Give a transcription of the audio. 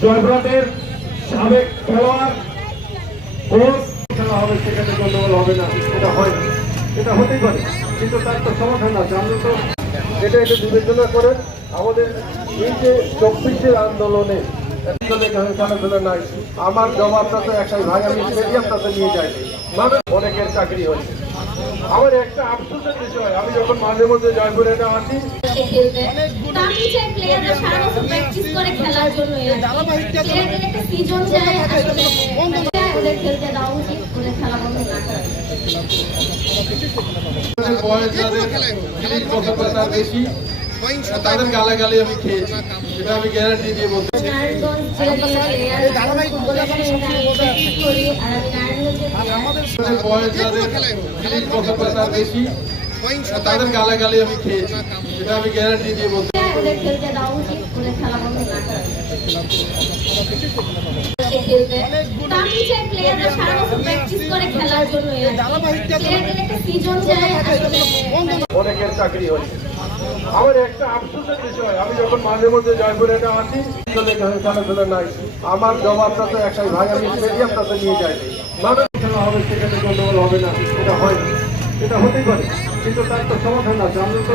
জয়পুরহাটের সাবেক খেলোয়াড় কোচ খেলা হবে, সেখানে গন্ডগোল হবে না, এটা হয় না, এটা হতেই পারে, কিন্তু তার তো সমাধান আছে। আমরা তো এটা বিবেচনা করে আমাদের এই যে 24-এর আন্দোলনে খেলাধুলা নাই, আমার জবাবটা তো একটাই, ভাই আমি স্টেডিয়ামটাতে নিয়ে যাই, মানে অনেকের চাকরি হয়েছে। আমার একটা আফসোসের বিষয়, আমি যখন মাঝে মধ্যে জয়পুরহাটে আসি বেশি তাদের গালাগালি আমি খেয়েছি, এটা আমি গ্যারান্টি দিয়ে বলছি। বেশি তাদের গালাগালি আমি খেয়েছি, এটা আমি গ্যারান্টি দিয়ে বলছি। অনেকের চাকরি হয়েছে। আমার একটা আফসোসের বিষয়, আমি যখন মাঝে মধ্যে জয়পুরহাটে আসি খেলাধুলা নাই, আমার জবাবটা তো একটাই, ভাই আমি স্টেডিয়ামটাতে নিয়ে যাই, মানে খেলা হবে, সেখানে গন্ডগোল হবে না, এটা হয় না, এটা হতেই পারে, কিন্তু তার তো সমাধান আছে। আমরা তো